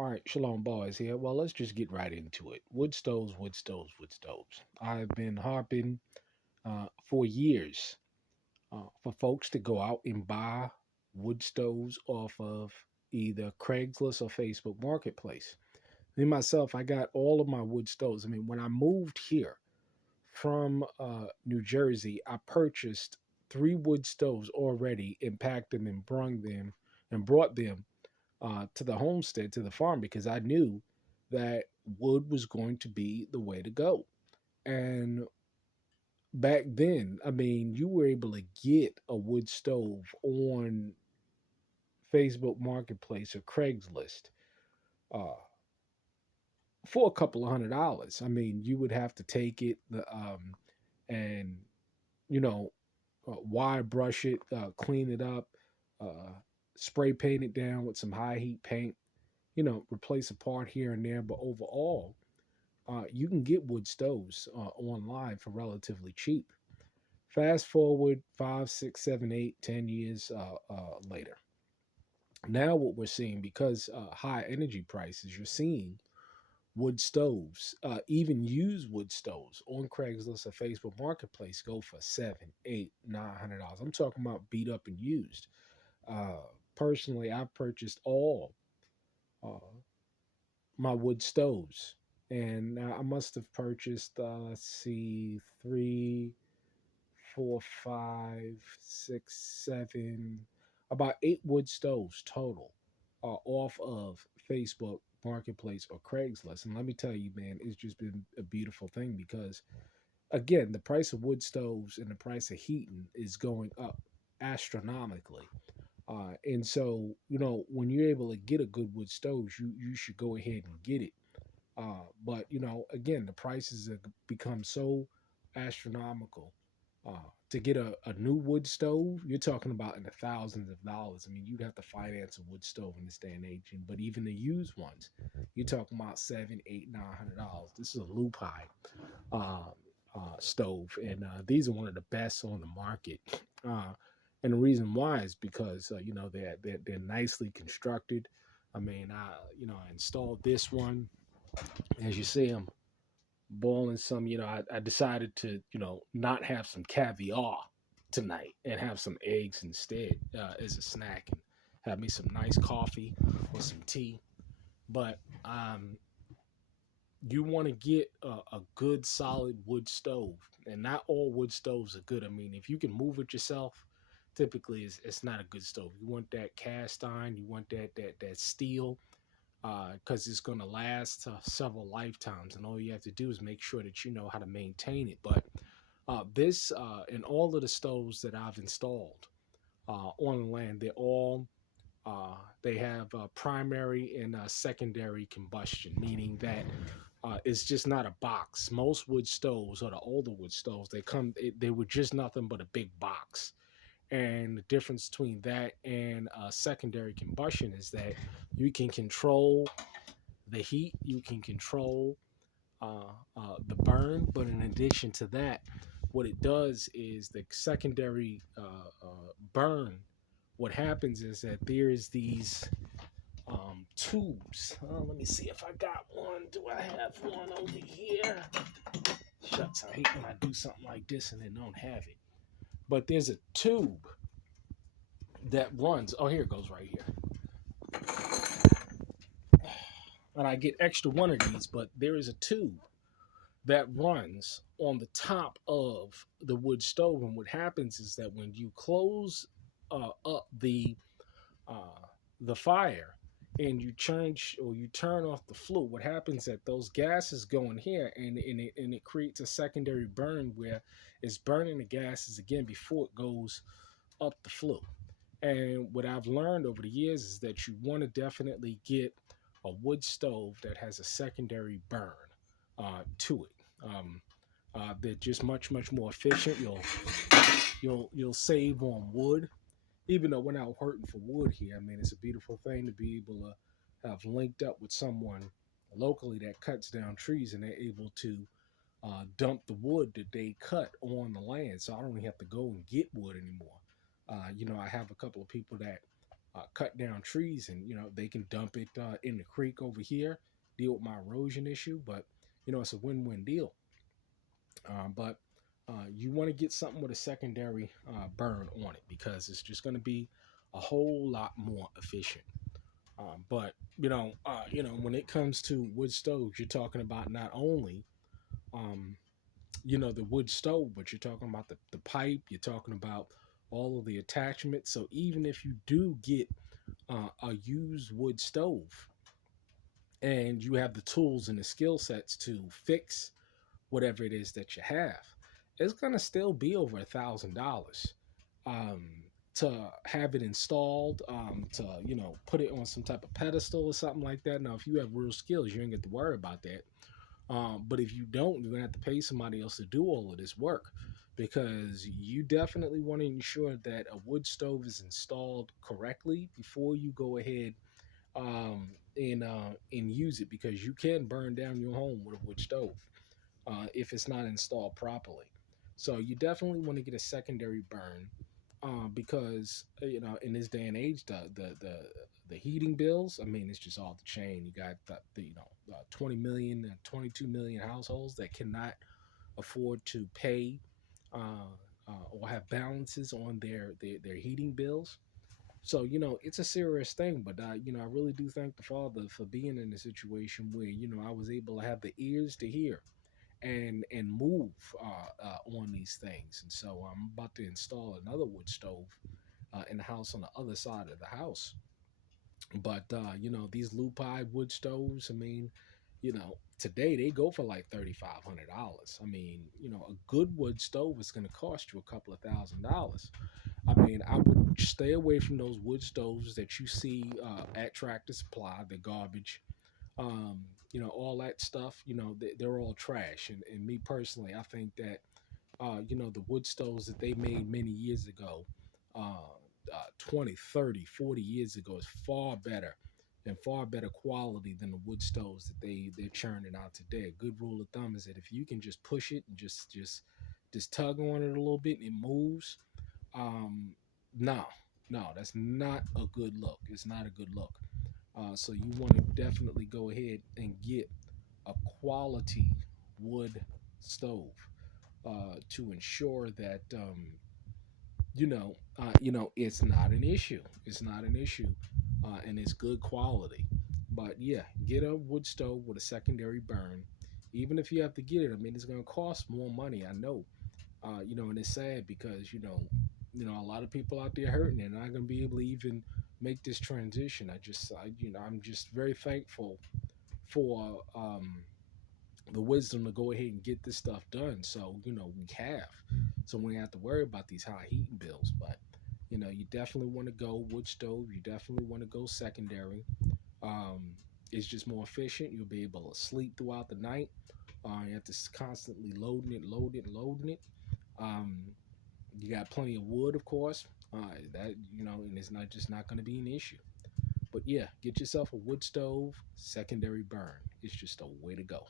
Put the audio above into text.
All right, Shalom Boys here. Well, let's just get right into it. Wood stoves, wood stoves, wood stoves. I've been harping for years for folks to go out and buy wood stoves off of either Craigslist or Facebook Marketplace. Me myself, I got all of my wood stoves. I mean, when I moved here from New Jersey, I purchased three wood stoves already and packed them and brought them to the homestead, to the farm, because I knew that wood was going to be the way to go. And back then, I mean, you were able to get a wood stove on Facebook Marketplace or Craigslist uh, for a couple of $100. I mean, you would have to take it and you know wire brush it, clean it up, uh, spray paint it down with some high heat paint, replace a part here and there. But overall, you can get wood stoves online for relatively cheap. Fast forward 5, 6, 7, 8, 10 years later. Now, what we're seeing, because high energy prices, you're seeing wood stoves, even used wood stoves on Craigslist or Facebook Marketplace go for 7, 8, 900 dollars. I'm talking about beat up and used. Uh, Personally, I purchased all uh, my wood stoves. And I must have purchased, let's see, three, four, five, six, seven, about eight wood stoves total off of Facebook Marketplace or Craigslist. And let me tell you, man, it's just been a beautiful thing because, again, the price of wood stoves and the price of heating is going up astronomically. And so, when you're able to get a good wood stove, you should go ahead and get it. But again, the prices have become so astronomical. To get a new wood stove, you're talking about in the thousands of dollars. I mean, you'd have to finance a wood stove in this day and age. But even the used ones, you're talking about 7, 8, 900 dollars. This is a Lupai uh, stove, and these are one of the best on the market. Uh, and the reason why is because they're nicely constructed. I mean, I installed this one. As you see, I'm boiling some. I decided to not have some caviar tonight and have some eggs instead as a snack, and have me some nice coffee or some tea. But you want to get a good solid wood stove, and not all wood stoves are good. I mean, if you can move it yourself, typically it's not a good stove. You want that cast iron, you want that steel, because it's going to last several lifetimes, and all you have to do is make sure that you know how to maintain it. But this and all of the stoves that I've installed on the land, they have primary and secondary combustion, meaning that it's just not a box. Most wood stoves, or the older wood stoves, they were just nothing but a big box. And the difference between that and secondary combustion is that you can control the heat, you can control the burn. But in addition to that, what it does is the secondary burn. What happens is that there's these tubes. Let me see if I got one. Do I have one over here? Shucks, I hate when I do something like this and then don't have it. But there's a tube that runs. Oh, here it goes right here. And I get extra one of these, but there is a tube that runs on the top of the wood stove. And what happens is that when you close up the fire and you turn off the flue, what happens is that those gases go in here, and it creates a secondary burn where it's burning the gases again before it goes up the flue. And what I've learned over the years is that you want to definitely get a wood stove that has a secondary burn to it. They're just much more efficient. You'll save on wood, even though we're not hurting for wood here. I mean, it's a beautiful thing to be able to have linked up with someone locally that cuts down trees, and they're able to dump the wood that they cut on the land, so I don't even have to go and get wood anymore. I have a couple of people that cut down trees, and they can dump it in the creek over here, deal with my erosion issue. But it's a win-win deal. But you want to get something with a secondary burn on it, because it's just going to be a whole lot more efficient. But when it comes to wood stoves, you're talking about not only um, the wood stove, but you're talking about the pipe. You're talking about all of the attachments. So even if you do get a used wood stove, and you have the tools and the skill sets to fix whatever it is that you have, it's gonna still be over $1,000 um, to have it installed, to put it on some type of pedestal or something like that. Now, if you have real skills, you ain't get to worry about that. But if you don't, you're gonna have to pay somebody else to do all of this work, because you definitely want to ensure that a wood stove is installed correctly before you go ahead and use it, because you can burn down your home with a wood stove if it's not installed properly. So you definitely want to get a secondary burn, because in this day and age, the heating bills. I mean, it's just off the chain. You got the 20 million and 22 million households that cannot afford to pay or have balances on their heating bills. So it's a serious thing. But I really do thank the Father for being in a situation where I was able to have the ears to hear and move on these things. And so I'm about to install another wood stove in the house on the other side of the house. But these Lupai wood stoves, I mean, today they go for like $3,500. I mean, a good wood stove is going to cost you a couple of $1,000s. I mean, I would stay away from those wood stoves that you see at Tractor Supply, the garbage, all that stuff. They're all trash. And me personally, I think that the wood stoves that they made many years ago, 20, 30, 40 years ago, is far better and far better quality than the wood stoves that they're churning out today. A good rule of thumb is that if you can just push it and just tug on it a little bit and it moves, no, no, that's not a good look. It's not a good look. So you want to definitely go ahead and get a quality wood stove to ensure that it's not an issue. It's not an issue, and it's good quality. But yeah, get a wood stove with a secondary burn. Even if you have to get it, I mean, it's going to cost more money. I know, and it's sad because a lot of people out there hurting and not going to be able to even make this transition. I'm just very thankful for the wisdom to go ahead and get this stuff done. So we have, so we don't have to worry about these high heating bills. But you definitely want to go wood stove. You definitely want to go secondary. Um, it's just more efficient. You'll be able to sleep throughout the night. You have to constantly loading it. Um, you got plenty of wood, of course. That and it's not going to be an issue. But yeah, get yourself a wood stove, secondary burn. It's just a way to go.